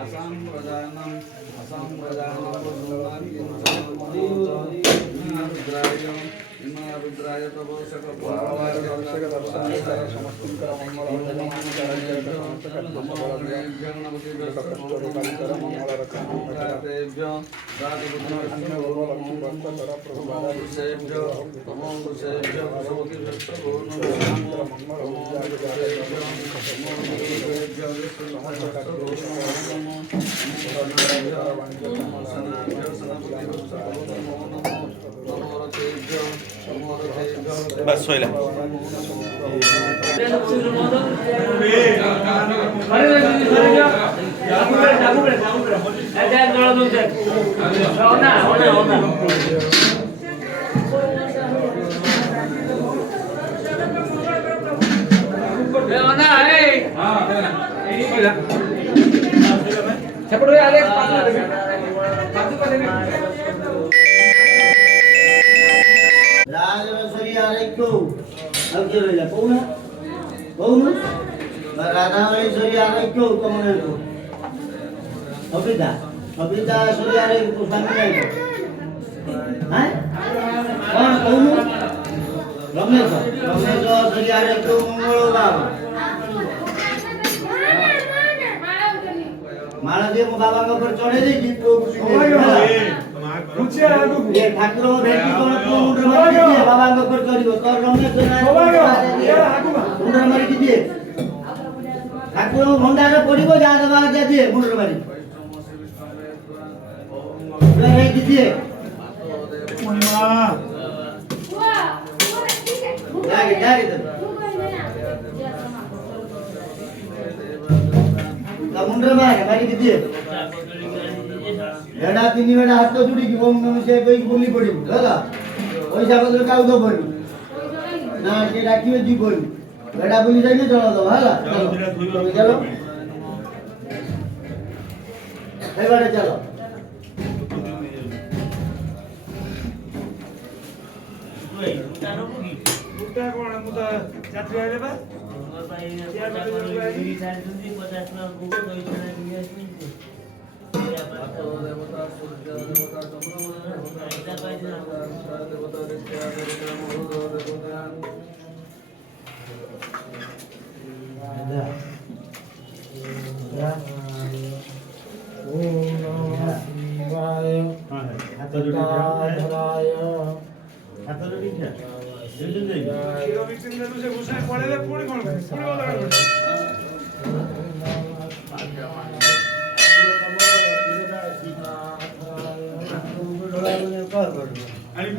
आसाम प्रजानम रुद्राय तपोषक बस होइला राजवंशी आरेखो अब के रहला कौन राधावंशी आरेखो कौन है तो अबिता सूर्य आरेखो सामने नहीं हैं कौन रमेश सूर्य आरेखो मंगल बाबा माला दे मो बाबा के ऊपर चढ़े दे गीत को ये ठाकुर भेटी कोन मुंडर मारी दिए बाबा के ऊपर चढ़िबो तोर रमेश मुंडर मारी दिए ठाकुर भंडार पड़िबो जा दबा जा दिए मुंडर मारी रे दिए जागे तो मुंडर मारी दिए एडा तीन बेडा हाथ तो जुड़ी ओम नमः शिवाय कोई बोली पड़ी होला ओई जाबो तो काउ दो पड़ी ना के राखियो जी बोली बेडा बोली जाई ने चलो दो होला चलो ए बारे चलो गुटा कोन मुता यात्री आले बा आणि